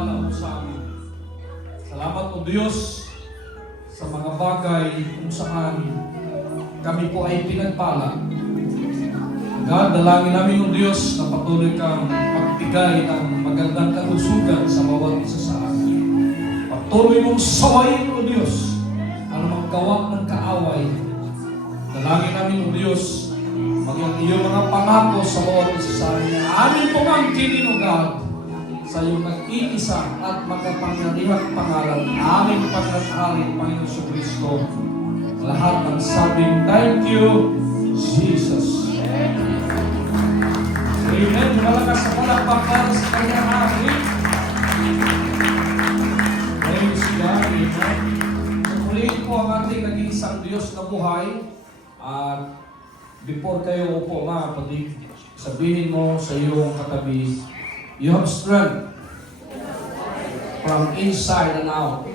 pagpapala mo sa amin. Salamat o Diyos sa mga bagay kung saan kami po ay pinagpala. God, dalangin namin o Diyos na patuloy kang magbigay ng magandang kalusugan sa bawat isa sa amin. Patuloy mong sawayin o Diyos ang mga gawa ng kaaway. Dalangin namin o Diyos maging iyong mga pangako sa bawat isa sa amin. Amin pong ang kinin o God sa iyong nag-iisa at makapangyarihang pangalan. Aming pagkakalit, Panginoon Kristo. Lahat ng sabing, thank you, Jesus. Amen. Malakas na palakpakan sa kanyang amin. Praise God. Amen. Muli po ang ating nag-iisang Diyos na buhay. At before kayo po mga kapatid, sabihin mo sa iyong katabi, you have strength from inside and out.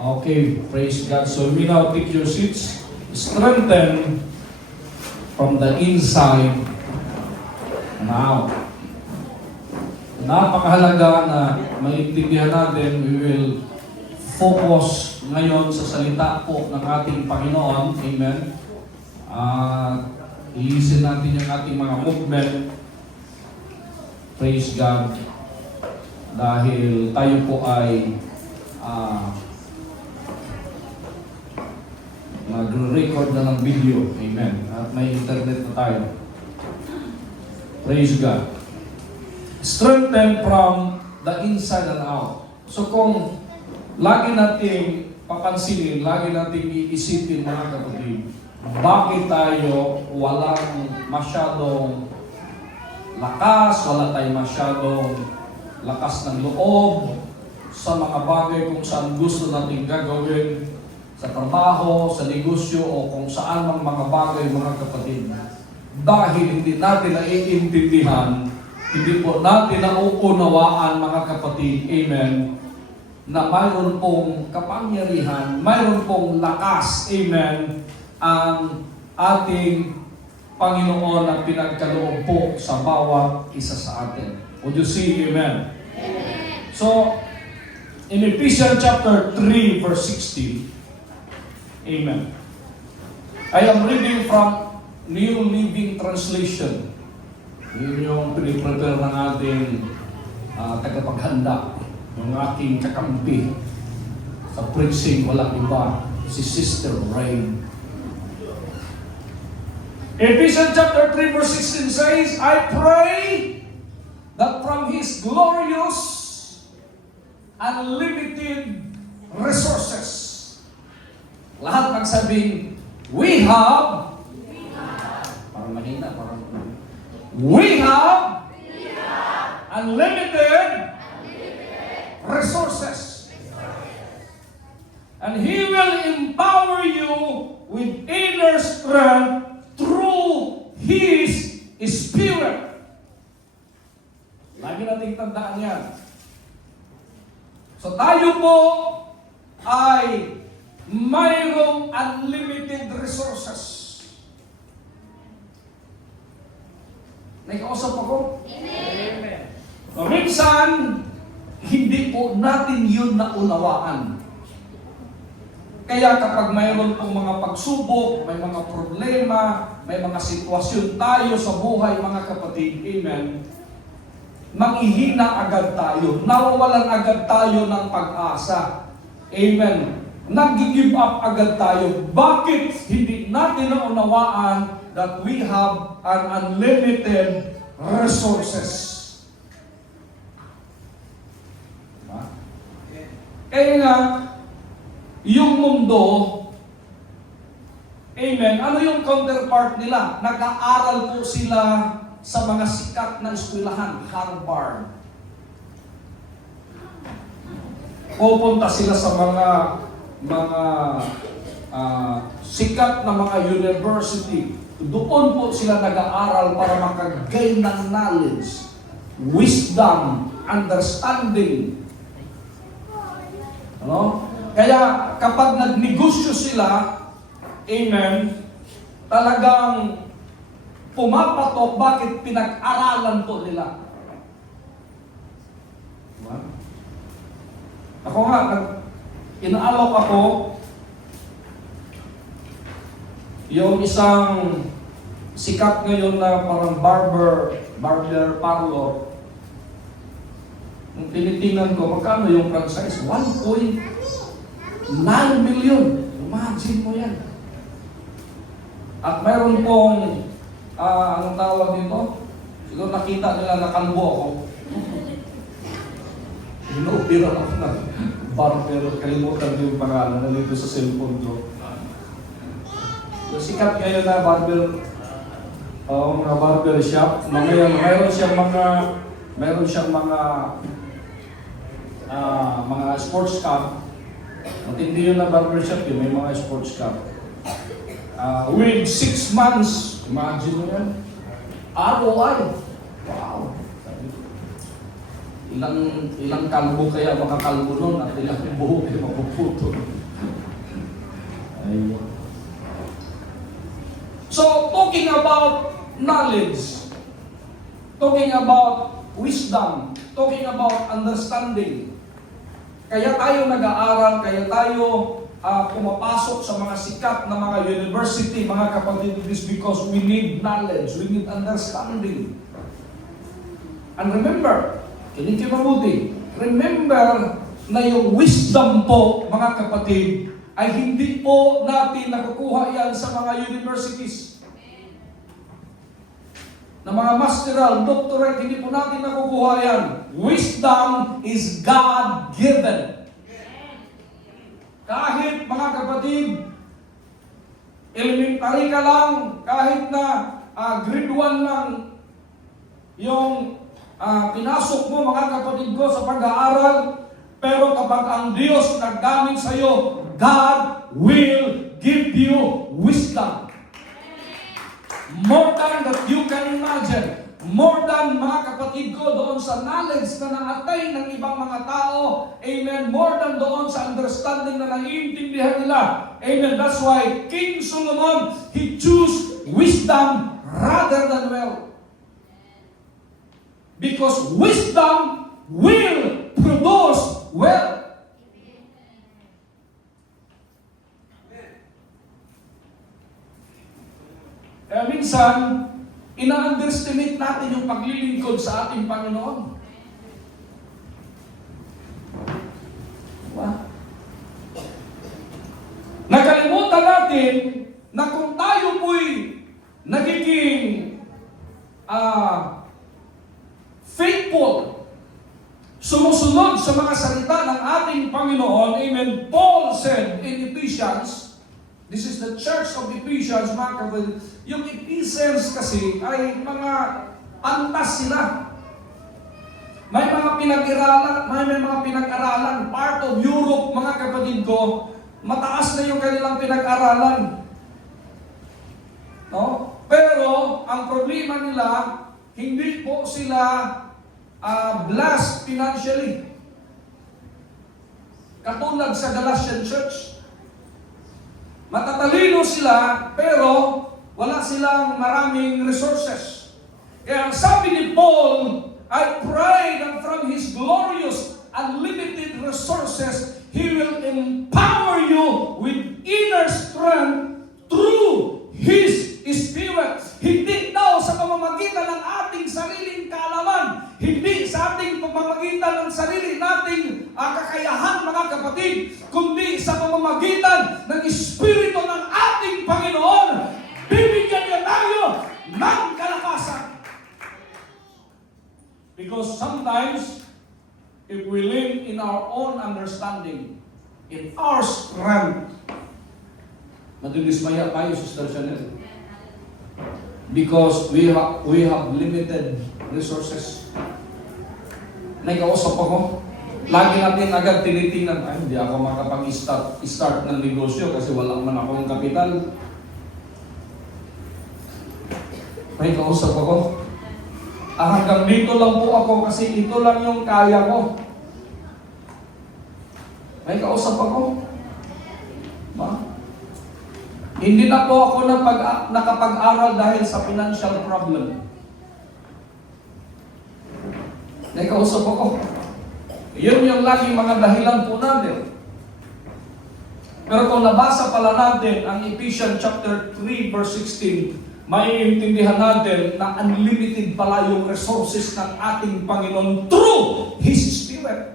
Okay, praise God. So we now take your seats. Strengthen from the inside and out. Napakahalaga na maintindihan natin, we will focus ngayon sa salita po ng ating Panginoon. Amen. I-listen natin yung ating mga movement. Praise God. Dahil tayo po ay nag-record na ng video. Amen. At may internet na tayo. Praise God. Strengthen from the inside and out. So kung lagi nating papansinin, lagi nating iisipin mga kapatid, bakit tayo walang masyadong lakas, wala tayong masyadong lakas ng loob sa mga bagay kung saan gusto natin gagawin sa trabaho, sa negosyo, o kung saan mang mga bagay, mga kapatid. Dahil hindi natin naiintindihan, hindi po natin nauunawaan, mga kapatid, amen, na mayroon pong kapangyarihan, mayroon pong lakas, amen, ang ating Panginoon na pinagkaloob po sa bawat isa sa atin. Would you see, amen? Amen. So, in Ephesians chapter 3, verse 16, amen. I am reading from New Living Translation. Yun yung piniprepare ng ating tagapaghanda, yung aking kakampi sa preaching, walang iba, si Sister Rain. Ephesians chapter 3 verse 16 says, I pray that from His glorious, unlimited resources, lahat magsabing, we have, parang mahina, parang, we have unlimited resources. And He will empower you with inner strength through His Spirit. Lagi nating tandaan yan. So tayo po ay mayroong unlimited resources. Naikausap ako? Amen. So, minsan, hindi po natin yun naunawaan. Kaya kapag mayroon pong mga pagsubok, may mga problema, may mga sitwasyon tayo sa buhay, mga kapatid, amen, manghihina agad tayo, nawawalan agad tayo ng pag-asa. Amen. Nag-give up agad tayo. Bakit hindi natin naunawaan that we have an unlimited resources? Diba? Kaya nga, yung mundo, amen, ano yung counterpart nila? Nag-aaral po sila sa mga sikat na eskwelahan, Harvard. Pupunta sila sa mga sikat na mga university. Doon po sila nag-aaral para makagain ng knowledge, wisdom, understanding. Ano? Kaya kapag nagnegosyo sila, amen, talagang pumapatok bakit pinag-aralan po nila. Ako nga, inaalok ako yung isang sikat ngayon na parang barber parlor. Nung tinitingnan ko, magkano yung franchise? 1.9 million. Imagine mo yan. At mayroon pong, anong tawag dito? Siguro nakita nila na kalbo ako. Inuupira ako na barber. Kalimutan ko yung pangalan na dito sa cellphone ko. So, sikat ngayon na mga barber shop. Mayroon siyang mga sports cup. Matindi yun na barber shop yun, may mga sports cup. With 6 months, imagine mo yan. ROI. Wow. Ilang kalbo kaya makakalbo nun at ilang buhok kaya mapuputo. Ayun. So, talking about knowledge, talking about wisdom, talking about understanding. Kaya tayo nag-aaral, kaya tayo pumapasok sa mga sikat na mga university, mga kapatid, is because we need knowledge, we need understanding. And remember, kinig mabuti, remember na yung wisdom po, mga kapatid, ay hindi po natin nakukuha yan sa mga universities. Na mga masteral, doctorate, hindi po natin nakukuha yan. Wisdom is God-given. Kahit mga kapatid, elementary ka lang, kahit na grade 1 lang, yung pinasok mo mga kapatid ko sa pag-aaral, pero kapag ang Diyos naggamit sa iyo, God will give you wisdom. More than that you can imagine. More than mga kapatid ko doon sa knowledge na naatay ng ibang mga tao. Amen. More than doon sa understanding na naiintindihan nila. Amen. That's why King Solomon, he chose wisdom rather than wealth. Because wisdom will produce wealth. Kaya minsan, ina-underestimate natin yung paglilingkod sa ating Panginoon. Diba? Nakalimutan natin na kung tayo po'y nagiging faithful, sumusunod sa mga salita ng ating Panginoon, amen, Paul said in Ephesians, this is the church of Ephesians, mga kapatid. Yung Ephesians kasi ay mga antas sila. May mga pinag-aralan, part of Europe, mga kapatid ko, mataas na yung kanilang pinag-aralan. No? Pero, ang problema nila, hindi po sila blessed financially. Katulad sa Galatian Church. Matatalino sila, pero wala silang maraming resources. Kaya ang sabi ni Paul, I pray that from His glorious, unlimited resources, He will empower you with inner strength through His Spirit. Hindi daw sa pamamagitan ng ating sariling kaalaman, hindi sa ating pamamagitan ng sarili nating kakayahan, mga kapatid, kundi sa pamamagitan ng Espiritu ng ating Panginoon. Bibigyan niya tayo ng kalakasan. Because sometimes, if we live in our own understanding, in our strength, madilismaya tayo, Sister Chanel. Because we have limited resources. Nagkausap ako, lagi natin agad tinitingnan, ay hindi ako makapag-start ng negosyo kasi wala man akong kapital. May kausap ako, hanggang dito lang po ako kasi ito lang yung kaya ko. May kausap ako. Hindi na po ako nakapag-aral dahil sa financial problem. May kausap ako. Yun yung laging mga dahilan po natin. Pero kung nabasa pala natin ang Ephesians chapter 3 verse 16, maiintindihan natin na unlimited pala yung resources ng ating Panginoon through His Spirit.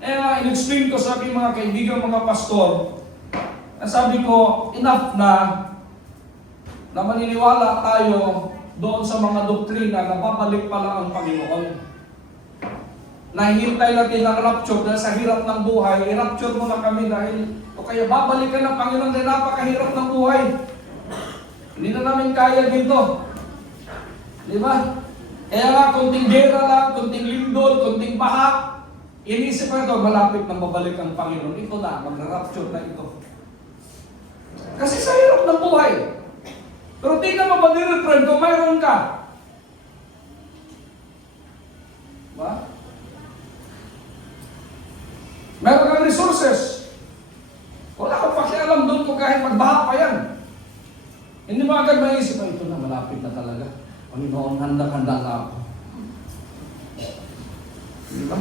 In-explain ko sa aking mga kaibigan, mga pastor, sabi ko, enough na maniniwala tayo doon sa mga doktrina na babalik pala ang Panginoon. Nahihintay natin ang rapture dahil sa hirap ng buhay, i-rapture mo na kami dahil o kaya babalik ka ng Panginoon dahil napakahirap ng buhay. Hindi na namin kaya dito. Di ba? Kaya nga, kunting gera lang, kunting lindol, kunting baha, inisip ko ito, malapit nang babalik ang Panginoon. Ito na, mag-rapture na ito. Kasi sa hirap ng buhay. Pero tingnan mo ba ni-refrain kung mayroon ka? Ba? Meron kang resources. Wala kang pakialam doon kung kahit magbaha pa yan. Hindi mo agad maisip, ito na, malapit na talaga. Panginoon, handa-handa na ako. Di ba?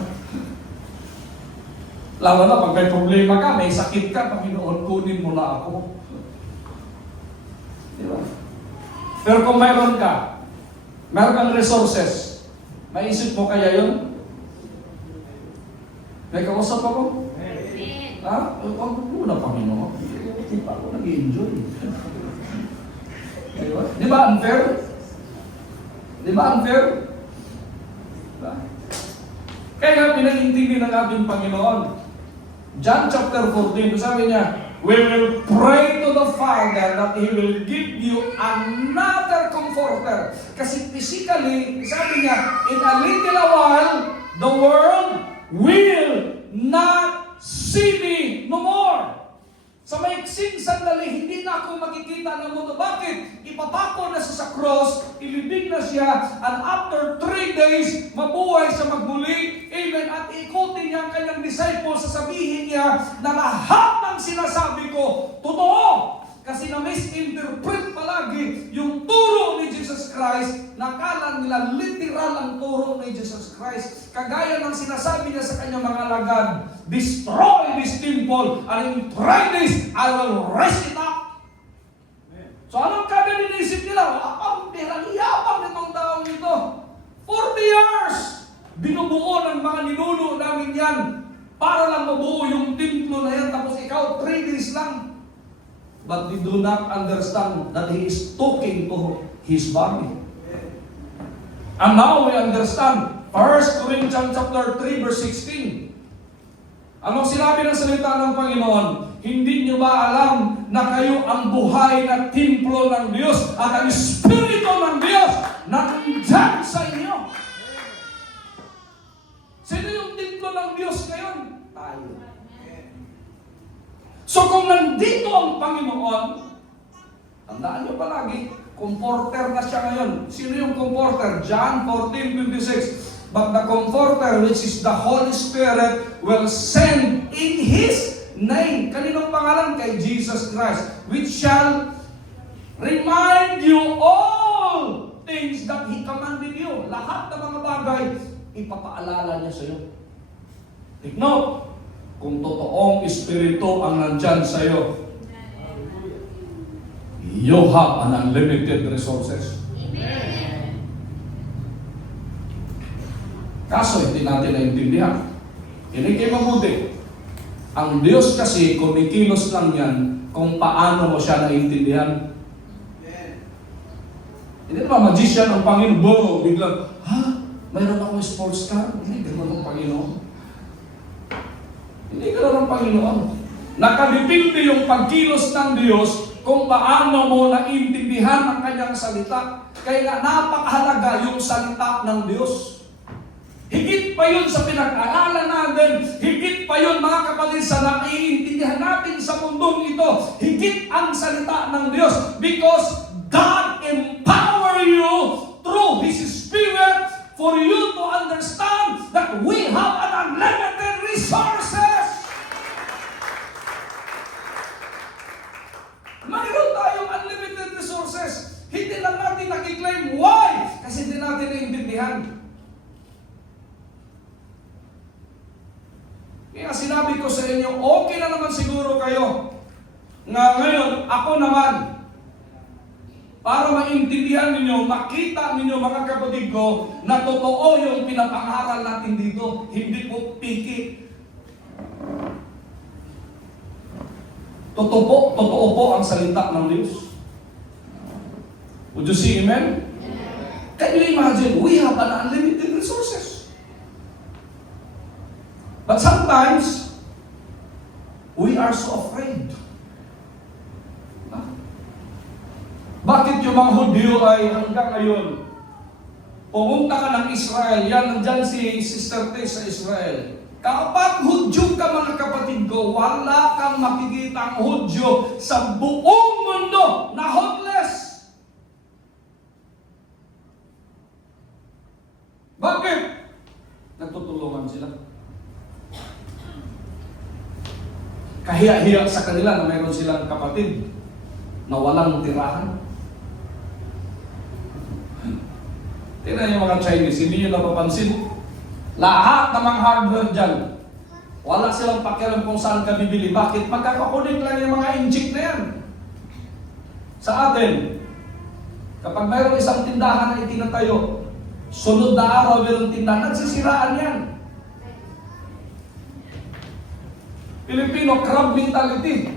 Lalo na pag may problema ka, may sakit ka, Panginoon, kunin mo na ako. Di ba? Pero kung mayroon ka, meron kang resources, maisip mo kaya yun? May kausap ako? Ha? Huwag mo na, Panginoon. Hindi pa ako nag-i-enjoy. Diba? Di ba unfair? Di ba unfair? Diba? Kaya nga pinag-intindi ng ating Panginoon. John chapter 14, sabi niya, we will pray to the Father that He will give you another comforter. Kasi physically, sabi niya, in a little while, the world will not see me no more. Sa maiksing sandali, hindi na ako makikita ng mundo. Bakit? Ipapako na siya sa cross, ilibing na siya, and after 3 days, mabuhay sa magmuli. Amen. At ikutin niya ang kanyang disciples, sasabihin niya na lahat ng sinasabi ko, totoo. Kasi na-misinterpret palagi yung turo ni Jesus Christ, nakala nila literal ang turo ni Jesus Christ. Kagaya ng sinasabi niya sa kanyang mga alagad, destroy this temple, and in 3 days, I will raise it up. So anong kagad inisip nila? Ang pirang-iyabang nitong taong ito. 40 years, binubuo ng mga ninuno namin yan, para lang mabuo yung templo na yan, tapos ikaw 3 days lang. But we do not understand that He is talking to His body. And now we understand 1 Corinthians chapter 3 verse 16. Anong sinabi ng salita ng Panginoon? Hindi niyo ba alam na kayo ang buhay na templo ng Diyos at ang Espiritu ng Diyos na nandyan sa inyo? Sino yung templo ng Diyos ngayon? Tayo. So kung nandito ang Panginoon, tandaan niyo palagi, comforter na siya ngayon. Sino yung comforter? John 14:26. But the comforter, which is the Holy Spirit, will send in His name. Kaninong pangalan? Kay Jesus Christ. Which shall remind you all things that He commanded you. Lahat ng mga bagay, ipapaalala niya sa iyo. Take note. Kung totoong Espiritu ang nandyan sa iyo, you have an unlimited resources. Amen. Kaso hindi natin naintindihan. Hindi kayo mabuti. Ang Diyos kasi, kumikilos lang yan kung paano mo siya naintindihan. Hindi naman magician ang Panginoon. Biglang, ha? Mayroon akong sports car? Hindi gano'n ang Panginoon. Hindi ka ng Panginoon. Nakadepende yung pagkilos ng Diyos kung paano mo naintindihan ang kanyang salita. Kaya nga napakahalaga yung salita ng Diyos. Higit pa yun sa pinag-aralan natin, higit pa yun mga kapatid sa naiintindihan natin sa mundong ito, higit ang salita ng Diyos. Because God empower you through His Spirit for you to understand that we have an unlimited resources. Mayroon tayong unlimited resources. Hindi lang natin nakiklaim. Why? Kasi hindi natin naiintindihan. Kaya sinabi ko sa inyo, okay na naman siguro kayo. Nga ngayon, ako naman, para maintindihan ninyo, makita ninyo mga kapatid ko, na totoo yung pinapangaral natin dito, hindi po piki. Totoo po ang salita ng Diyos. Would you see amen? Can you imagine, we have an unlimited resources. But sometimes, we are so afraid. Bakit yung mga Hudyo ay hanggang ngayon, pumunta ka ng Israel, yan nandyan si Sister T sa Israel. Kapag Hudyo ka mga kapatid ko, wala kang makikita ang Hudyo sa buong mundo na hopeless. Bakit? Nagtutulungan sila. Kahiya-hiya sa kanila na mayroon silang kapatid na walang tirahan. Tingnan yung mga Chinese, hindi nyo napapansin. Lahat ng mga hardware dyan, wala silang pakialam kung saan ka bibili. Bakit? Magkakakunik lang yung mga inject na yan. Sa atin, kapag mayroong isang tindahan na itinatayo, sunod na araw mayroong tindahan, nagsisiraan yan. Pilipino, crab mentality.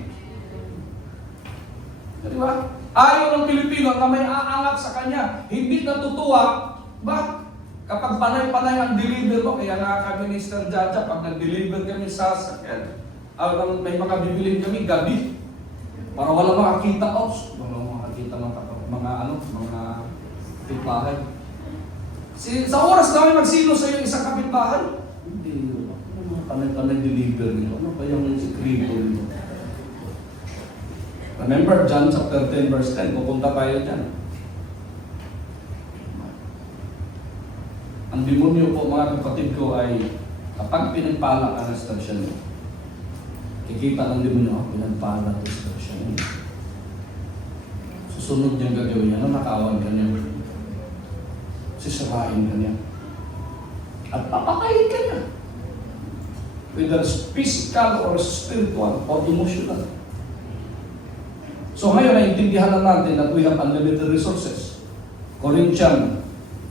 Di ba? Ayaw ng Pilipino na may aangat sa kanya. Hindi natutuwa. But, kapag panay-panay ang deliver mo, kaya nga kami ni Mr. Jaja, pag nag-deliver kami sa sakyan, may mga bibilin kami gabi. Para wala makakita, wala makakita mga kapitbahay. Sa oras namin magsino sa iyo isang kapitbahay, hindi, panay-panay deliver nyo. Ano pa yung sikreto nyo? Remember, John chapter 10 verse 10, pupunta tayo dyan. Ang demonyo po mga kapatid ko ay kapag pinagpala ka ng stasyon mo, kikita ng demonyo, pinagpala ito sa stasyon mo. Susunod niyang gagawin niya, nakaawan ka niya. Sisirain ka niya. At papakain ka niya. Whether physical or spiritual or emotional. So ngayon, naintindihan na natin that we have unlimited resources. Corinthians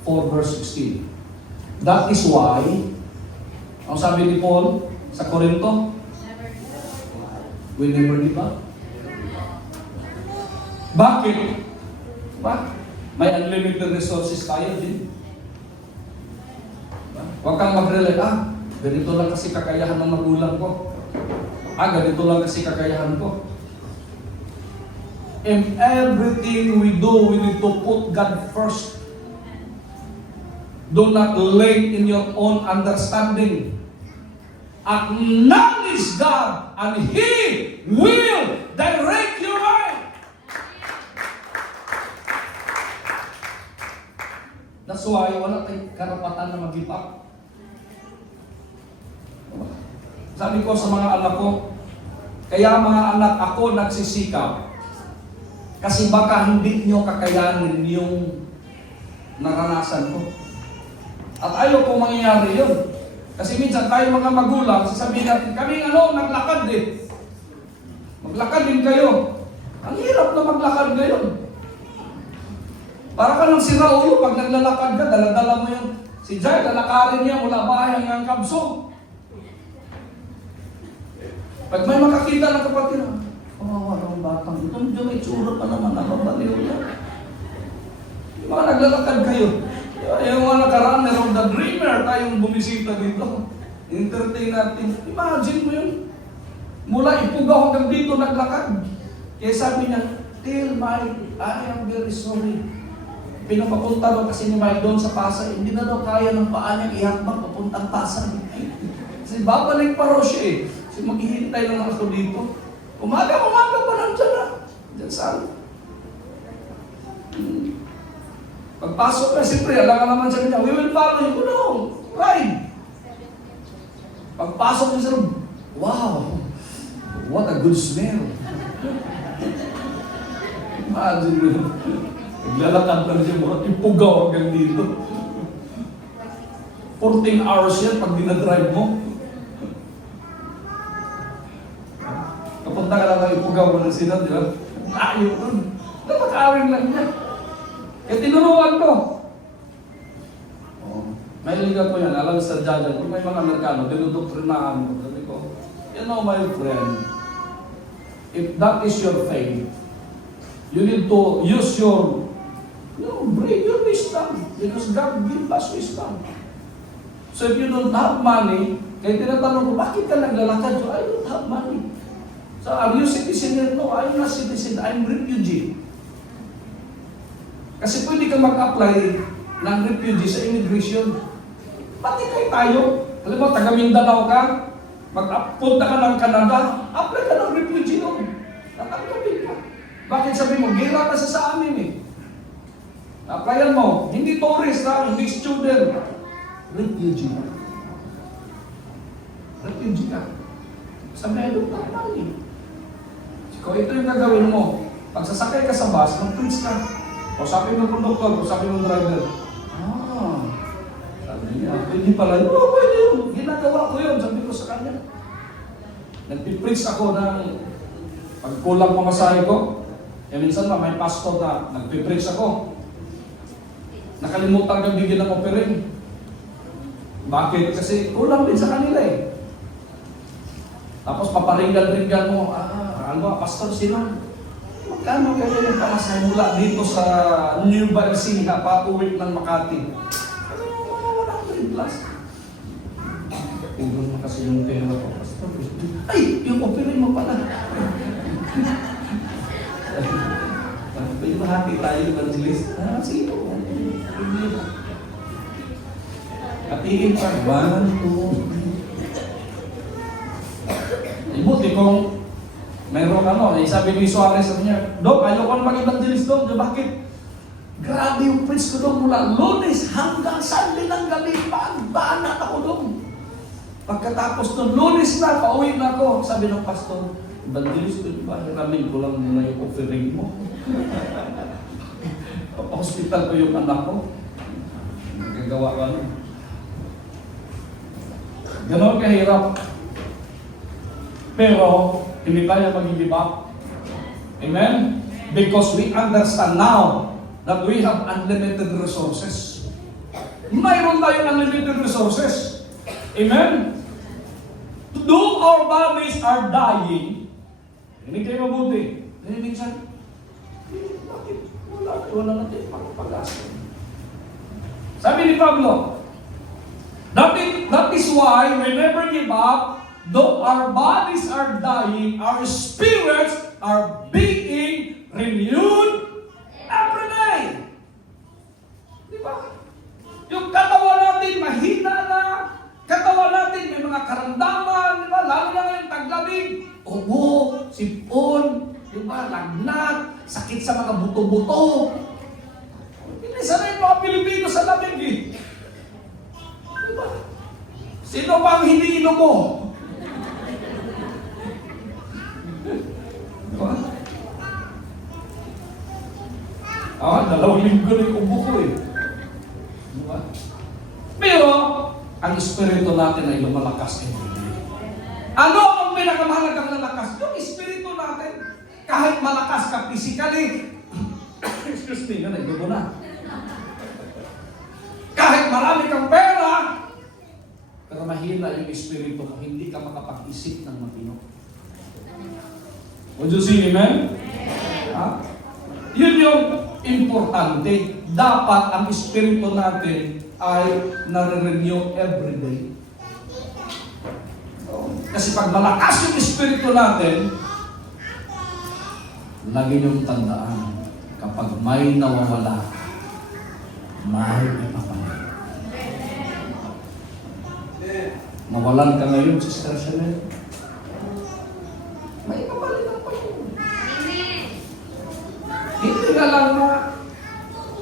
4 verse 16. That is why, ang sabi ni Paul sa Corinto, we never give up. Bakit? May unlimited resources tayo din. Huwag kang mag-relate, ganito lang kasi kakayahan ng magulang ko. Ganito lang kasi kakayahan ko. In everything we do, we need to put God first. Do not lean in your own understanding. Acknowledge God and He will direct your life. That's why wala tayong karapatan na mag-give up. Sabi ko sa mga anak ko, kaya mga anak ako nagsisikap kasi baka hindi nyo kakayanin yung naranasan ko. At ayaw kong mangyayari yun. Kasi minsan tayo mga magulang, sasabihin natin, kaming naglakad din. Maglakad din kayo. Ang hirap na maglakad ngayon. Para ka ng siraulo, pag naglalakad ka, dala-dala mo yun. Si Jai, lalakarin niya mula bahay hanggang Kabsong. Pag may makakita ng kapatid, walang batang ito, medyo may tsura pa naman, nakabaliw niya. Yung mga naglalakad kayo. Yung mga nakaraan, meron The Dreamer tayong bumisita dito. Entertain natin. Imagine mo yun. Mula Ipugaw hanggang dito naglakad. Kaya sabi niya, tell Mike, I am very sorry. Pinapapunta daw kasi ni Mike doon sa Pasay. Hindi na daw kaya ng paa niya ihakbang papuntang Pasay. Kasi babalik pa raw siya eh. Kasi maghihintay lang ako dito. Umaga pa nandiyan na. Diyan saan? Pagpasok na, siyempre, alam ka naman sa kanya, we will follow you. No, ride. Pagpasok niya sa room, wow, what a good smell. Imagine mo, naglalakad lang siya, mga Ipugaw hanggang dito. 14 hours yan pag dinadrive mo. Pugaw mo ng sila, di ba? Layo nun. Napaka-aring lang niya. Kaya tinuruan ko. Oh. May liga ko yan, alam sa Jaja, kung may mga Amerikano, dinudoktrinahan ko. Sabi ko, you know my friend, if that is your faith, you need to use your, bring your wisdom. Because God give us wisdom. So if you don't have money, kaya tinatanong ko, bakit ka naglalakad? So I don't have money. So are you citizen here? No, I'm not citizen, I'm refugee. Kasi pwede ka mag-apply ng refugee sa immigration. Pati kayo tayo. Alam mo, taga Mindanao ka, mag-punta ka ng Canada, apply ka ng refugee doon. Natanggapin ka. Bakit sabi mo, gira kasi sa amin eh. Applyan mo, hindi tourist ha, hindi student. Refugee. Refugee ka. Sabi, I don't have money. Kung ito yung gagawin mo, pag sasakay ka sa bus, mag-preach ka. O sabi ng conductor, o sabi ng driver, sabi niya, pwede pala yun. Oo, pwede yun. Ginagawa ko yun, sabi ko sa kanya. Nagpipreach ako ng pagkulang pamasahe ko. Minsan may pastor na nagpipreach ako. Nakalimutan kang bigyan ng offering. Bakit? Kasi kulang din sa kanila eh. Tapos paparinggan-ringgan mo, pastor, sino? Magkano kaya yung pamasahe mula dito sa New Balsiha, pauwi ng Makati? Ano yung 100 plus? Pagpugol mo kasi yung pera ko, pastor. Ay, yung offering mo pala. Pwede mahati tayo evangelist. Sino? Hatiin pa. 1, 2. Ibuti kung mayroon sabi ni Suarez sa niya, Dok, ayaw ko na mag-evangelist doon. Bakit? Grabe yung preach ko doon mula Lunes hanggang Sunday ng gabi. Banat ako doon. Pagkatapos doon, Lunes na, pauwi na ako. Sabi ng pastor, evangelist ko, diba? Hiramin ko lang muna yung offering mo. Papa-hospital ko yung anak ko. Nagagawa ka na. Ganon kahirap. Pero, hindi tayo mag-give up. Amen? Because we understand now that we have unlimited resources. Mayroon tayong unlimited resources. Amen? Though our bodies are dying, hindi kayo mabuti. Hindi minsan, bakit? Wala natin pag-asa. Sabi ni Pablo, that is why we never give up. Though our bodies are dying, our spirits are being renewed every day. Di ba? Yung katawan natin mahina na, katawan natin may mga karamdaman, di ba? Lalo na ngayong taglamig, ubo, sipon, di ba? Lagnat, sakit sa mga buto-buto. Hindi sanay mga Pilipino sa lamig eh. Di ba? Sino bang hindi inubo? Dalawang linggo na yung ubo ko eh. Diba? Pero, ang espiritu natin ay lumalakas everyday. Ano ang pinakamahalagang lalakas? Yung espiritu natin. Kahit malakas ka physically, excuse me, nagdugo na. Kahit marami kang pera, pero mahina yung espiritu mo, hindi ka makapag-isip ng matino. Would you see, amen? Ha? Yun yung importante. Dapat ang espiritu natin ay nare-renew everyday. Kasi pag malakas yung espiritu natin, lagi niyong tandaan, kapag may nawawala, may ipapalit. Nawalan ka ngayon, Sister Chanel. May ipapalit ang Panginoon.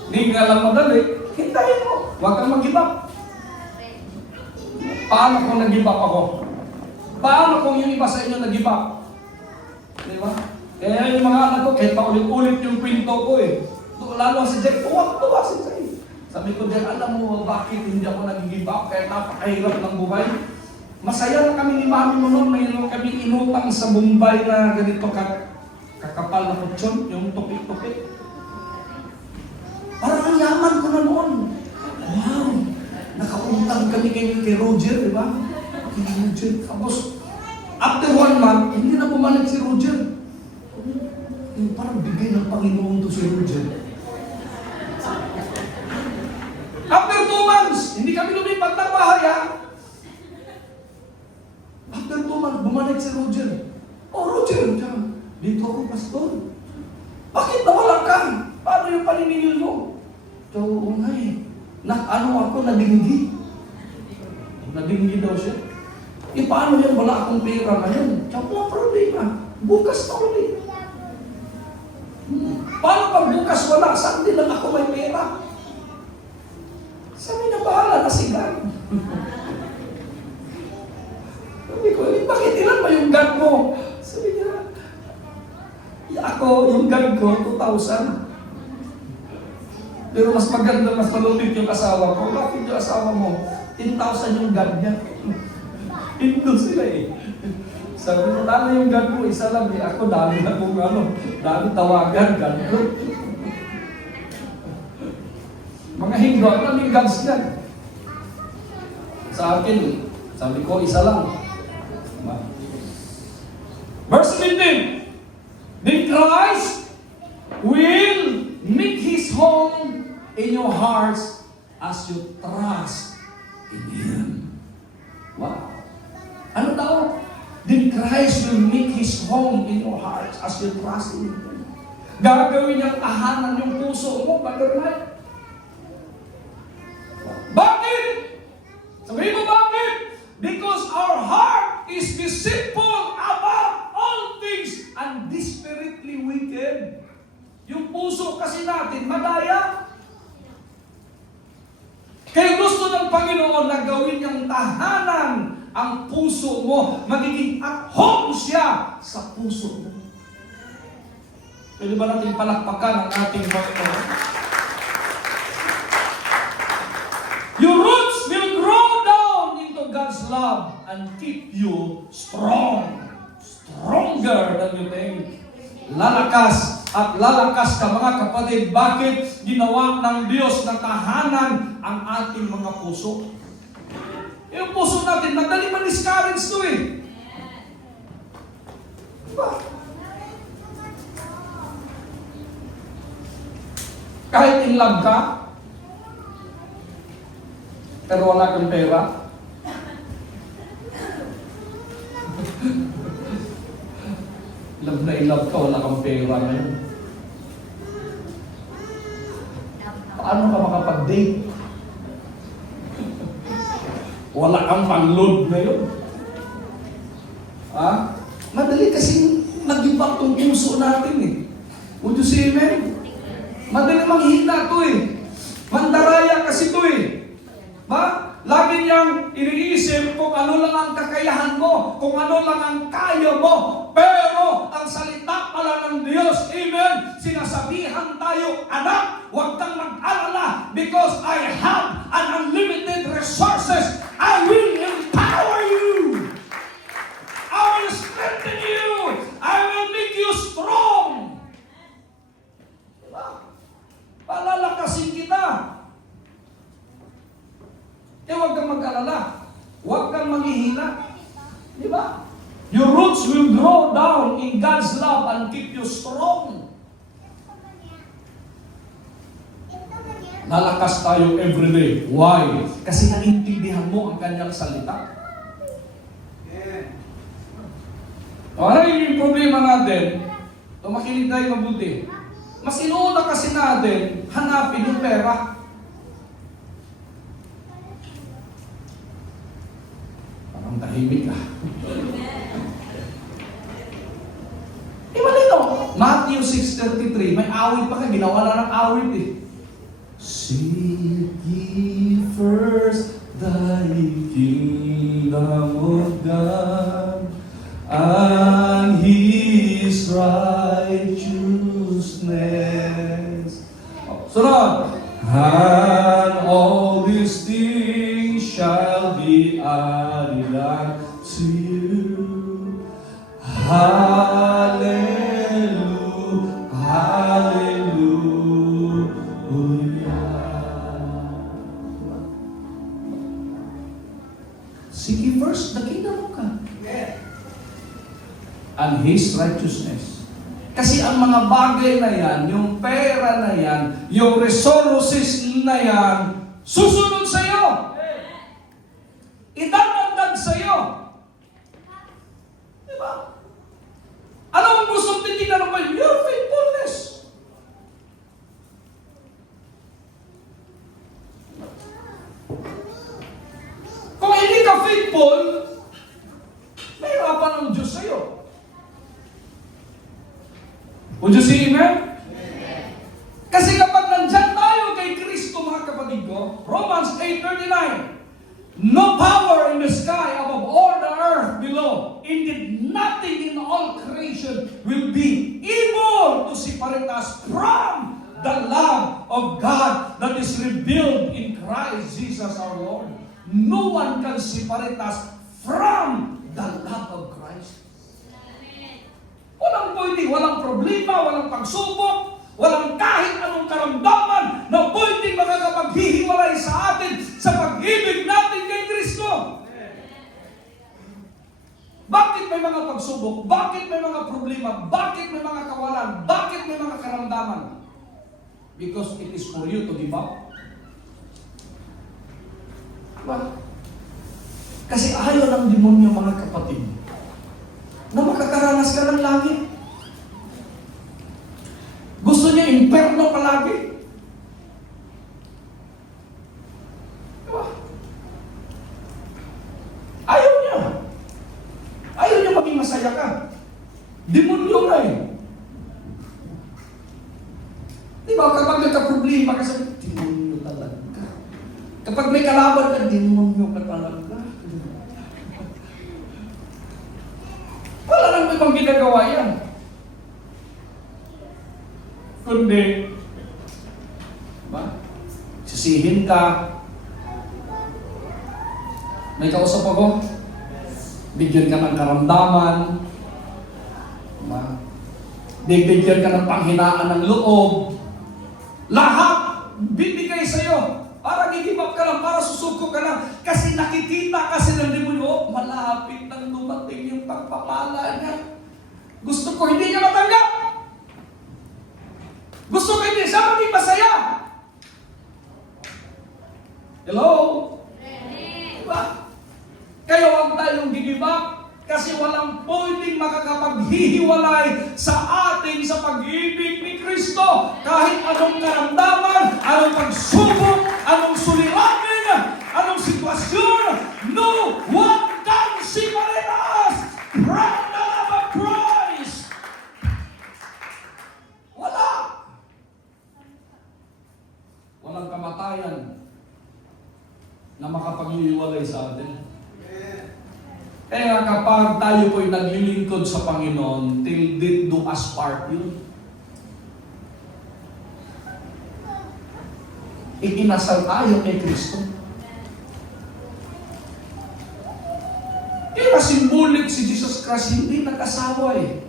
Hindi nga lang madali. Hintayin mo. Huwag kang mag-give up. Paano kung nag-give up ako? Paano kung yung iba sa inyo nag-give up? Di ba? Kaya yung mga anak ko, kahit paulit-ulit yung pinto ko eh. Lalo si Jack, tuwa si Jack. Sabi ko, Jack, alam mo bakit hindi ako nag-give up kahit napakahirap ng buhay? Masaya na kami ni Mami mo noon, mayroon kami inutang sa Bombay na ganito kakapal na kutsyon, yung tupik-tupik. Parang ang yaman ko na noon. Wow! Nakauntang kami kay Roger, di ba? Kay Roger. Tapos, after 1 month, hindi na bumalik si Roger. Yung parang bigay ng Panginoon to si Roger. After 2 months, hindi kami lumipat ng bahay, ha? After 2 months, bumalik si Roger. Oh, Roger, dito ako, pastor. Bakit nawala ka? Paano yung paniningil mo? So, nga eh. Nadinggi. Nadinggi daw siya. Paano yan? Wala akong pera ngayon. Tsaka wala problema. Bukas na ulit. Paano pag bukas wala? Saan din lang ako may pera? Sabi na bahala na si God. Sabi ko, bakit ilan ba yung God mo? Sabi niya, ako, yung God ko, 2,000. Pero mas maganda, mas malupit yung asawa ko. Bakit yung asawa mo? 10,000 yung God niya. Ito sila eh. Sabi ko, lalo yung God mo, isa lang eh. Ako, dami na kung dami tawagan, God ko. Mga Hindu, ang daming gods yan. Sa akin, sabi ko, isa lang. Verse 17, then Christ will make His home in your hearts as you trust in Him. Wow. Ano daw? Then Christ will make His home in your hearts as you trust in Him. Gagawin niyang tahanan yung puso mo, Brother Mike. Bakit? Sabihin mo bakit? Because our heart is deceitful above all things and desperately wicked. Yung puso kasi natin, madaya. Kaya gusto ng Panginoon na gawin niyang tahanan ang puso mo. Magiging at home siya sa puso mo. Pwede ba natin palakpakan ang ating Panginoon? Your roots will grow down into God's love and keep you strong. Stronger than you think. Lalakas at lalakas ka mga kapatid. Bakit ginawa ng Diyos na tahanan ang ating mga puso? Yung puso natin, madali man-discourage to eh. Diba? Kahit in love ka, pero wala kang pera. Love na ilove ka, wala kang pera ngayon. Paano ka makapag-date? Wala kang pang-load ngayon. Ha? Madali kasi nag-impact tong puso natin eh. Would you say amen? Madali manghihina to eh. Mandaraya kasi to eh. Ba? Lagi niyang iniisip kung ano lang ang kakayahan mo, kung ano lang ang kaya mo. Pero ang salita pala ng Diyos, amen, sinasabihan tayo, anak, huwag kang mag-alala because I have an unlimited resources. I will empower you. I will strengthen you. I will make you strong. Diba? Palalakasin kita. Huwag kang mag-alala. Huwag kang maghihina. Di ba? Your roots will grow down in God's love and keep you strong. Lalakas tayo everyday. Why? Kasi naintindihan mo ang kanyang salita. Ano yung problema natin? Makinig tayo mabuti. Mas inuuna kasi natin hanapin yung pera. Ang tahimik ka. Malino. Matthew 6:33. May awit pa ka. Ginawa na ng awit eh. Seek ye first thy kingdom of God and His righteousness. Sunod. And all these things shall be added unto you. Hallelujah. Seek ye first the kingdom of God. And His righteousness. Kasi ang mga bagay na yan, yung pera na yan, yung resources na yan, susunod sa iyo. Idadagdag sa iyo. Diba? Ano ang gusto titignan ng kayo? Your faithfulness. Kung hindi ka faithful, may hirapan ng Diyos sa iyo. Would you say amen? Kasi kapag nandyan tayo kay Kristo, mga kapatid ko, Romans 8:39, no power in the sky above or the earth below, indeed nothing in all creation will be able to separate us from the love of God that is revealed in Christ Jesus our Lord. No one can separate us from the love of Christ. Walang pwede, walang problema, walang pagsubok, walang kahit anong karamdaman na pwedeng makakapaghihiwalay sa atin sa pag-ibig natin kay Kristo. Bakit may mga pagsubok? Bakit may mga problema? Bakit may mga kawalan? Bakit may mga karamdaman? Because it is for you to give up. Diba? Kasi ayaw ng demonyo, mga kapatid, na makakaranas ka ng langit. Gusto niya imperno palagi. Diba? Ayaw niya. Ayaw niya maging masaya ka. Demonyo na eh. Diba? Kapag nagka-problema ka, sabi, demonyo talaga. Kapag may kalaban ka, demonyo ka talaga. Wala nang ibang ginagawa yan. Kundi, diba? Sisihin ka. May kausap ako. Bigyan ka ng karamdaman. Diba? Bigyan ka ng panghinaan ng loob. Lahat bibigay sa'yo. Para gigibap ka lang, para susuko ka lang. Kasi nakikita kasi ng demonyo, malapit nang dumating yung pagpapala niya. Gusto ko hindi niya matanggap. Gusto ko hindi siya maging masaya. Hello? Diba? Kaya huwag tayong gigibap kasi walang pwedeng makakapaghihiwalay sa atin sa pag-ibig ni Kristo. Kahit anong karamdaman, anong pagsubok, anong suliranin, anong sitwasyon, no one can separate us from the love of Christ. Wala. Walang kamatayan na makapag-iwalay sa atin. Kaya kapag tayo po'y naglilingkod sa Panginoon, till death do us part yun. Ikinasal tayo kay Kristo. Kaya symbolic si Jesus Christ, hindi nag-asawa eh.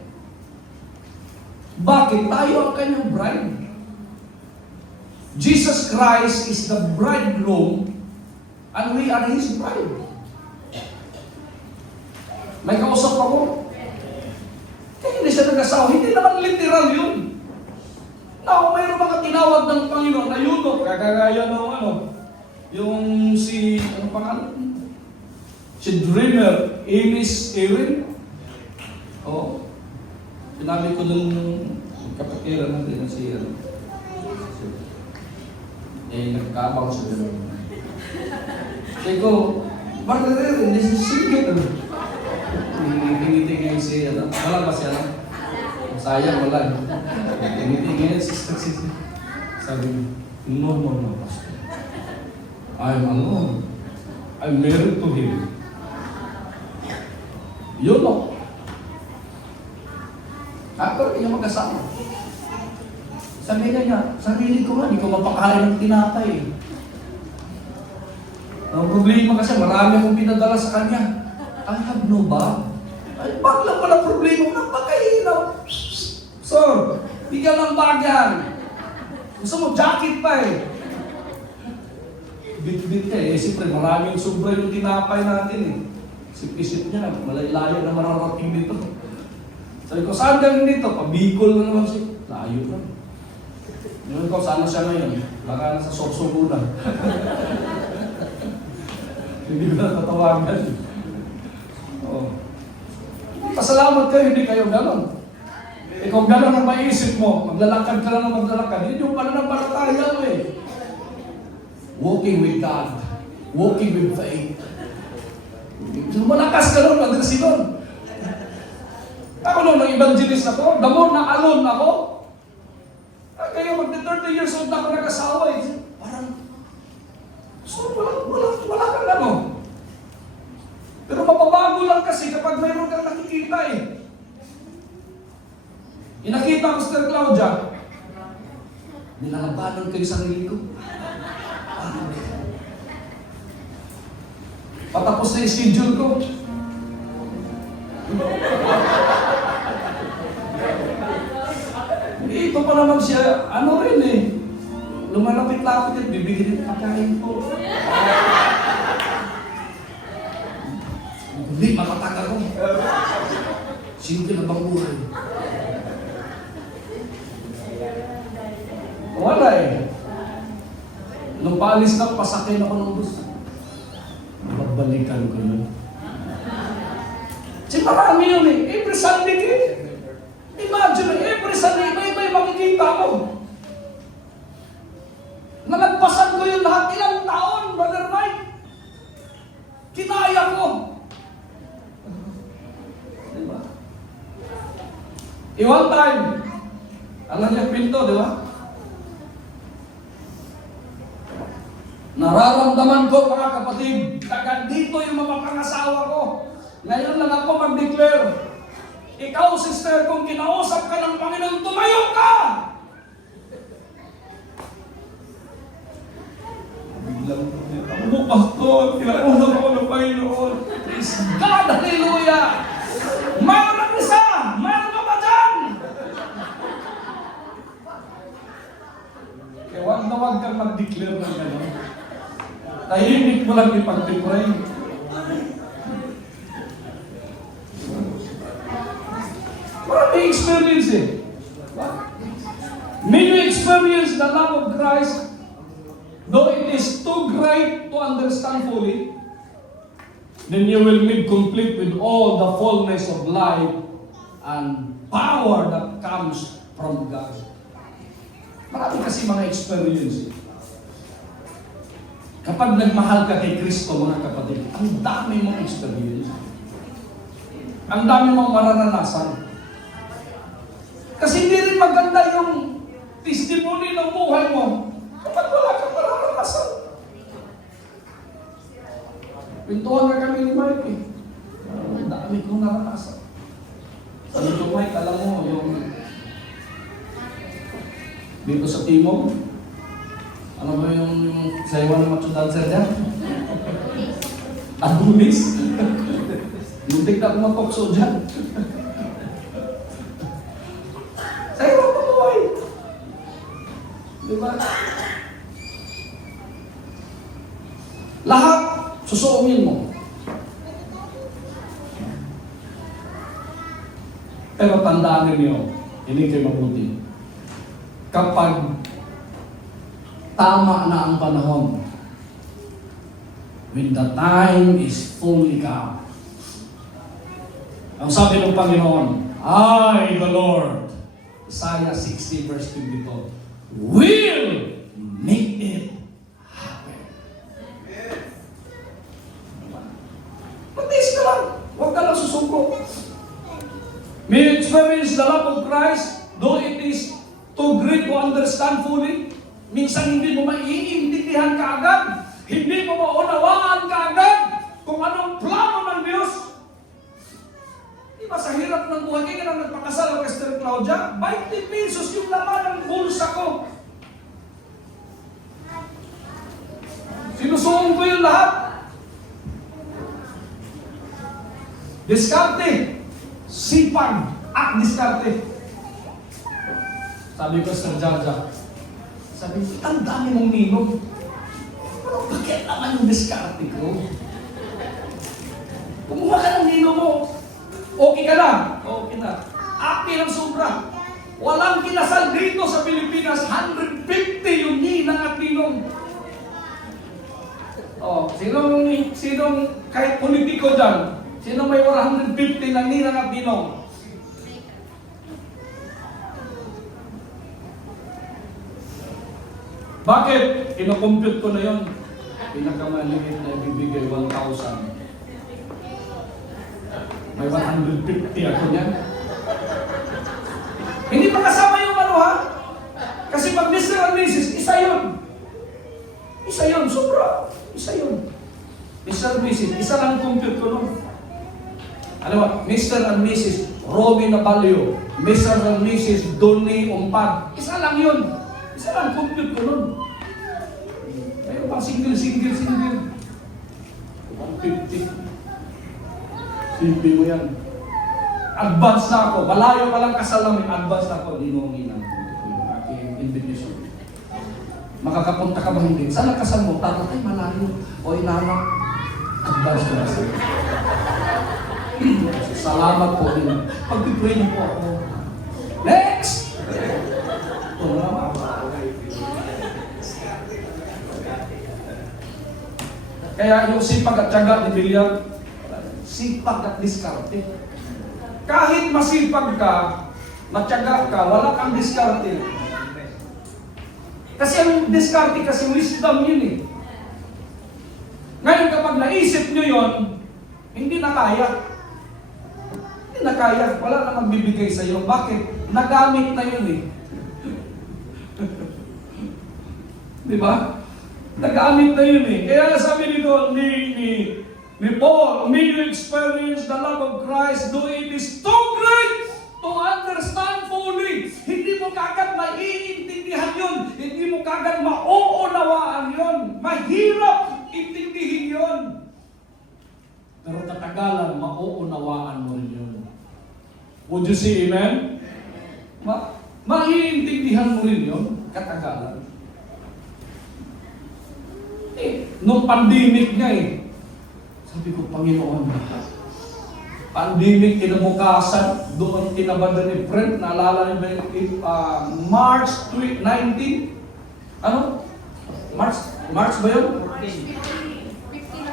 Bakit? Tayo ang kanyang bride. Jesus Christ is the bridegroom and we are His bride. May kausap ako. Kaya hindi siya nag-asawa. Hindi naman literal yun. Now, mayroon mga tinawag ng Panginoon na yunok. Kagaya ng yung si, ano pangalan? Si Dreamer, Amos Aaron. Oo. Sinabi ko nung kapatiran natin na siya. Nagkabang siya. Sabi ko, Brother, this is single. Tingin-tingin siya. Wala ba siya? Sayang, wala. Tingin-tingin siya. Sabi, no, Pastor. I'm alone. I'm married to him. Yun o. Pero hindi niya magkasama. Sabi niya, sarili ko nga, hindi ko mapakain ng tinapay. Ang problema kasi, marami akong pinadala sa kanya. I have no bag. Ay, bag lang pala problema. Napakahinaw. Sir, bigyan ng bag yan. Gusto mo, jacket pa eh. bit-bit ka eh. Siyempre, maraming sobra yung tinapay natin eh. Sip-isip niya, malayo na mararating dito. Sabi ko, saan galing dito? Pabicol na naman siya. Layo na. Yun ko, sana siya ngayon. Baka nasa Sorsogon na. Hindi ko na tatawagan. Oo. Pasalamat kayo, hindi kayo ganon. Eh kung ganon ang maisip mo, maglalakad ka lang ng maglalakad, hindi yung pananampalataya mo eh. Walking with God. Walking with faith. Malakas ka nun, madrasi nun. Ako nung nag-evangelist ako, the more na alone ako, kaya mag-30 years old na ako nag-asawa eh. Parang, so wala kang ano. Pero mapabago lang kasi kapag mayroon kang nakikita eh. Inakita ko Sister Claudia, nilalabanan kayo sa sarili ko. Patapos na yung schedule ko. Ito pa naman siya, ano rin eh. Lumalapit-lapit at bibigyan ng pagkain ko. Hindi, makatagal ko. Sino ka na bang buhay? Wala eh. Nung paalis na, pasakay ako ng bus. Babalikan ko nun. Si marami yun eh. Every Sunday eh. Imagine, every Sunday, may makikita mo. Nalagpasan ko yung lahat. Ilang taon, Brother Mike. Kinaya ko. Diba? One time, alam niya pinto, di ba? Nararamdaman ko, mga kapatid, taga dito yung mga pangasawa ko. Ngayon lang ako mag-declare. Ikaw, sister, kung kinausap ka ng Panginoon, tumayo ka! Biglang, ako mo, pastor, kinausap ako ng Panginoon. Praise God, hallelujah! Mayroon ang isa! Mayroon ka ba dyan? Kaya wag na wag kang mag-declare ng gano'n. Tahimik mo lang ipag-pray. Maraming experience eh. May you experience the love of Christ, though it is too great to understand fully, then you will be complete with all the fullness of life and power that comes from God. Marami kasi mga experience. Kapag nagmahal ka kay Kristo, mga kapatid, ang dami mong experience. Ang dami mong mararanasan. Kasi hindi rin maganda yung testimony ng buhay mo kapag wala kang mararanasan. Pintuan na kami ni Mike eh. Ang dami kong naranasan. Sabi ko, Mike, alam mo, yung dito sa Timog, alam mo yung sayawan ng macho dancer dyan? Adulis. Yung tignan ko matokso dyan. Sayawan ko buhay. Diba? Lahat, susuungin mo. Pero tandaan ninyo, hindi kayo mabuti. Kapag tama na ang panahon, when the time is fully come, ang sabi ng Panginoon, I, the Lord, Isaiah 60 verse 22, will make it happen. Matis ka lang, huwag ka lang susuko. May you experience the love of Christ, though it is too great to understand fully. Minsan hindi mo maiintindihan kaagad, hindi mo maunawaan kaagad kung anong plano ng Diyos. Diba sa hirap ng buhay, kaya nang nagpakasal kay Sister Claudia, 20 pesos yung laman ng bulsa ko. Sinusuong ko yung lahat. Diskarte. Sipag at diskarte. Sabi ko, Sister Jaja, sabi ko, ang dami mong ninong. Anong Bakit naman yung diskarte ko? Kumuha ka ng nino mo. Okay ka na? Okay na. Akin ang sobra. Walang kinasal dito sa Pilipinas. 150 yung ninang at ninong. Oh, sinong kahit politiko dyan, sino may 150 na ninang at ninong? Bakit? Kino-compute ko na yun. Pinakamaliit na ibibigay 1,000. May 150 ako niyan. Hindi pa kasama yung ano ha? Kasi pag Mr. and Mrs., isa yun. Isa yun, sobra. Isa yun. Mr. and Mrs., isa lang compute ko nun. Ano ba? Mr. and Mrs. Romy Nabalio. Mr. and Mrs. Donnie Umpad. Isa lang yun. Isa lang compute ko nun. Mayroon pang single. 150. Simple mo yan. Advance na ako. Malayo pa lang kasal namin. Advance na ako. Dinungi ng aking invitation. Makakapunta ka ba hindi? Saan ang kasal mo? Tato, ay malayo. O inama. Advance na kasi. Salamat po din. Pag-pray niyo po ako. Next! Ito naman. Kaya yung sipag at tiyaga ni William, sipag at diskarte. Kahit masipag ka, matyaga ka, wala kang diskarte. Kasi ang diskarte kasi wisdom yun eh. Ngayon kapag naisip nyo yun, hindi na kaya. Hindi na kaya. Wala na magbibigay sa iyo. Bakit? Nagamit na yun eh. Di ba? Nagamit na yun eh. Kaya sabi dito ni Paul, may you experience the love of Christ, though it is too great to understand fully. Hindi mo kagad maiintindihan yun. Hindi mo kagad mauunawaan yun. Mahirap intindihin yun. Pero tatagalan, mauunawaan mo rin yun. Would you say amen? Maiintindihan mo rin yun, katagalan. Nung pandemic nga sabi ko, Panginoon, pandemic, kinabukasan, doon kinabanda ni Fred, naalala niyo ba March 19? Ano? March ba yun?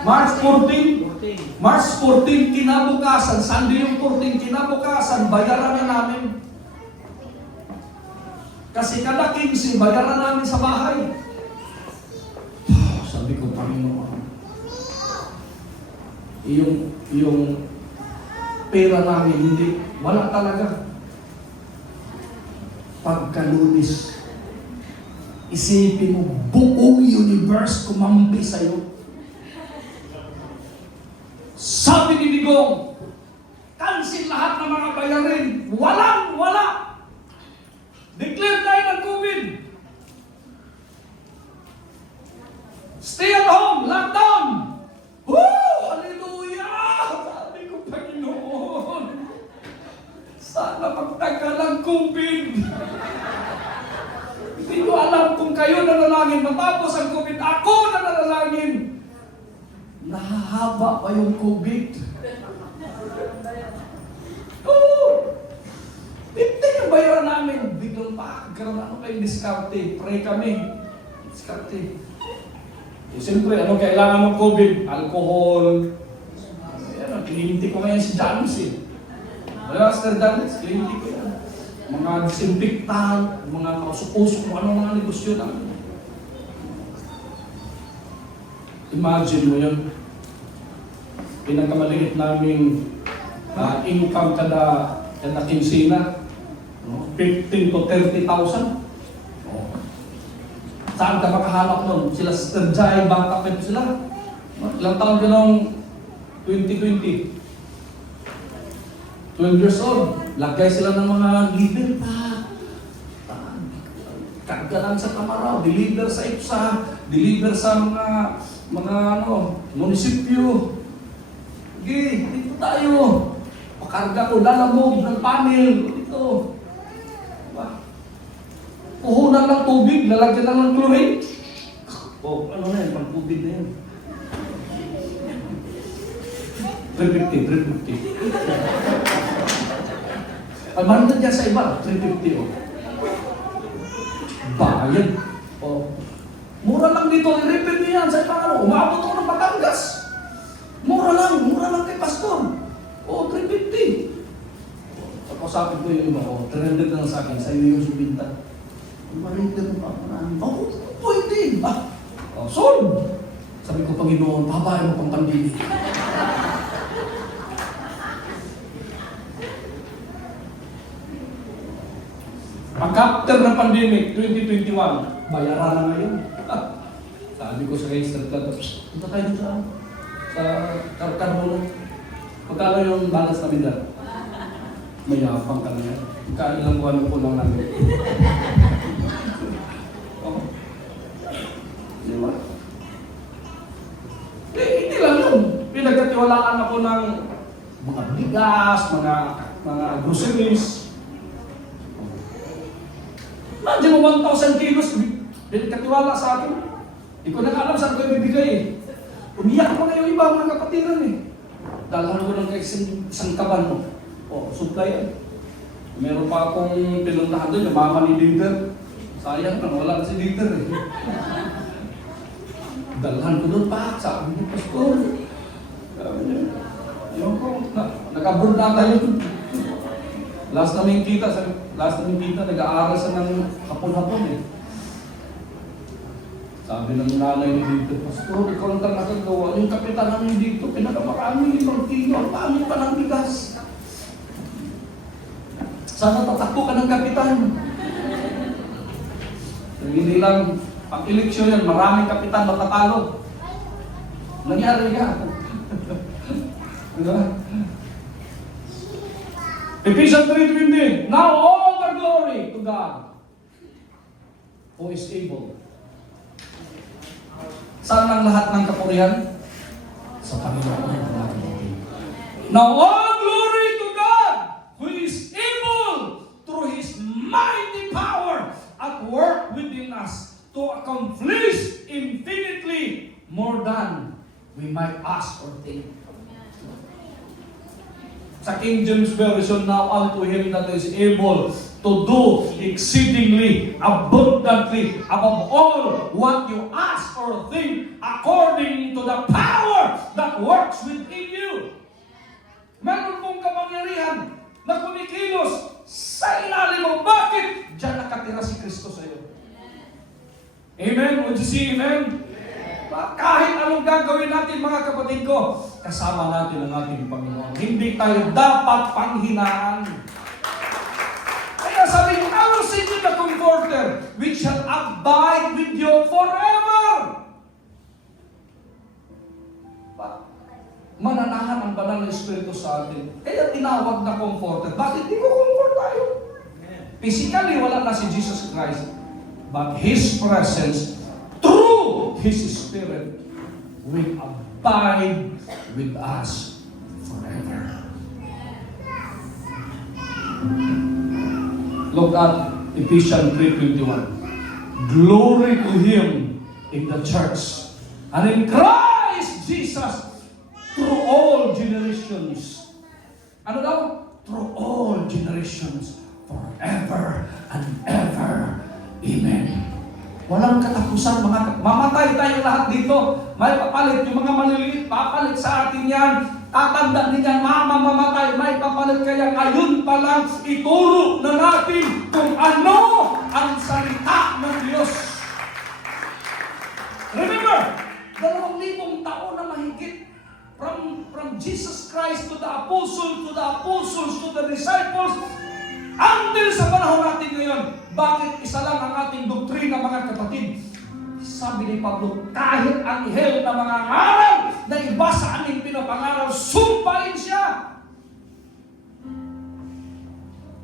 March 14? March 14, kinabukasan, Sunday yung 14, kinabukasan, bayaran na namin. Kasi kada 15, bayaran namin sa bahay. Sabi ko, Panginoon, yung pera namin, hindi, wala talaga. Pagka-Lunes, isipin mo, buong universe kumampi sa'yo. Sabi ni Digong, cancel lahat ng mga bayarin. Wala. Declare tayo ng COVID. Stay at home, lockdown. Woo! Hallelujah! Sabi ko, Panginoon, sana magtagal ang COVID. Hindi ko alam kung kayo nanalangin, matapos ang COVID, ako nanalangin. Nahahaba pa yung COVID. Oo! Hindi yung bayaran namin. Biglang karoon ano kayong diskarte. Pray kami. Diskarte. Siyempre, ano kailangan ng COVID? Alcohol. Ayan, kilinti ko ngayon si Janus eh. Master Janus, kilinti ko yan. Mga disinfectant, mga kausok-usok, kung ano mga negosyo na. Imagine mo yun. Pinagkamaliit naming income kada kinsina. 15 to 30,000. Saan ka makahanap nun? Sila Sister Jai, bangkap ito sila. Ilang taon ka nung 2020? 12 years old. Lagay sila ng mga liver pa. Kagalan sa Tamaraw, deliver sa IPSA, deliver sa mga munisipyo. Okay, dito tayo. Pakarga ko, lalamog ng panel. Dito. Diba? Puhunan ng tubig, lalagyan lang ng chlorine. O, ano na yan, pang-COVID na yan. 350. Ang manunod yan sa iba, 350 o. Bayad. O. Mura lang dito, i-repeat niyo yan sa iba ano. Umabot ako ng Batangas. Mura lang kay Pastor. O, 350. Tapos sabi ko yung iba, o, 300 lang sa akin, sa iyo yung subinta. Marinda mo pa ako na. Oo, pwede. Sold. Sabi ko, Panginoon, pabayaan mo pang pandemic. Pag-after ng pandemic, 2021, bayaran na ngayon. Sabi ko sa register club, punta tayo sa Carbono. Pagkala yung balas na bida. Mayapang ka na yan. Kailang buwan po lang namin. Oh. Di ba? Hindi lang yun. Pinagkatiwalaan ako ng mga bigas, mga groceries. Nandiyan mo 1,000 kilos, pinagkatiwala sa akin. Hindi ko na alam saan ko ibibigay eh. Umiyak pa na yung iba mga kapatiran eh. Dalhan ko ng isang kaban mo. O, supply yan. Meron pa akong pinuntahan doon, yung mama ni Dieter. Sayang na, wala na si Dieter eh. Dalhan ko doon pa, sabi niya, Pastor. Sabi niya, yun ko, nag-abroad na tayo. Last namin kita, nag-aaral sa ng hapon-hapon eh. Sabi ng nanay ni dito, Pastor, ikaw lang talaga nagagawa. Yung kapitan namin dito, pinakamarami 5 kilo, ang pangit pa ng bigas. Sana tatakbo ka ng kapitan. Hindi lang, pag-eleksyon yan, maraming kapitan matatalo. Nangyari nga. Diba? Ephesians 3:20, now all the glory to God, who is able. Saan ang lahat ng kapurihan? Sa Panginoon. Now all glory to God, who is able through His mighty power at work within us to accomplish infinitely more than we might ask or think. Sa King James Version, now unto Him that is able to do exceedingly abundantly above all what you ask or think, according to the power that works within you. Meron pong kapangyarihan na kumikilos sa ilalim mo. Bakit? Diyan nakatira si Kristo sa iyo. Amen? Would you see amen? Kahit anong gagawin natin mga kapatid ko, kasama natin ang ating Panginoon. Hindi tayo dapat panghinaan. Kaya sabi ko, I will send you the Comforter, which shall abide with you forever. Mananahan ang banal na Espiritu sa atin. Kaya tinawag na Comforter. Bakit di ko comfort tayo? Physically, wala na si Jesus Christ. But His presence, through His Spirit, will abide with us forever. Look at Ephesians 3:21. Glory to Him in the church and in Christ Jesus through all generations. Ano daw? Through all generations, forever and ever. Amen. Walang katapusan mga mamatay tayo lahat dito. May papalit yung mga maliliit, papalit sa atin yan. Tatanda din yan, mamamatay, may papalit. Kaya ngayon pa lang ituro na natin kung ano ang salita ng Diyos. Remember, 2,000 taon na mahigit from Jesus Christ to the apostles, to the disciples, until sa panahon natin ngayon. Bakit isa lang ang ating doktrina mga kapatid? Sabi ni Pablo, kahit ang anghel na mga ngaral na iba sa aming pinapangaral, sumpain siya.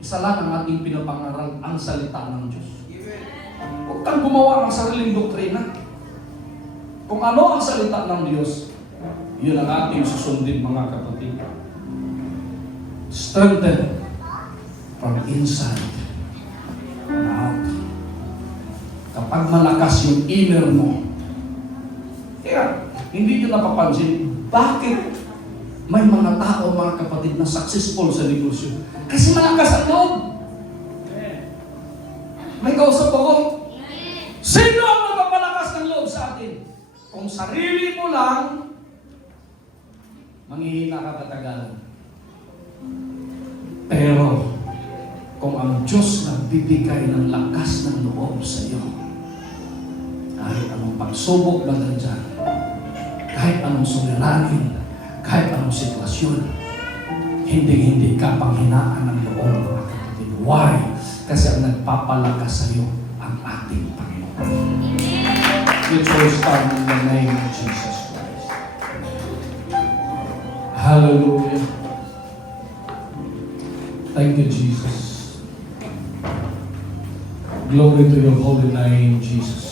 Isa lang ang ating pinapangaral, ang salita ng Diyos. Huwag kang gumawa ng sariling doktrina. Kung ano ang salita ng Diyos, yun ang ating susundin mga kapatid. Strengthen from inside and out. Kapag malakas yung inner mo, Kaya, hindi nyo napapansin, bakit may mga tao, mga kapatid, na successful sa negosyo? Kasi malakas ang loob. May kausap ako. Sino ang magpapalakas ng loob sa atin? Kung sarili mo lang, manghihina ka katagalan. Pero, kung ang Diyos nagbibigay ng lakas ng loob sa iyo, kahit anong pagsubok na nandyan, kahit anong suliranin, kahit anong sitwasyon, hindi ka panghinaan ng loob, mga kapatid. Why? Kasi ang nagpapalakas sa iyo ang ating Panginoon. Let's all stand in the name of Jesus Christ. Hallelujah. Thank you, Jesus. Glory to your holy name, Jesus.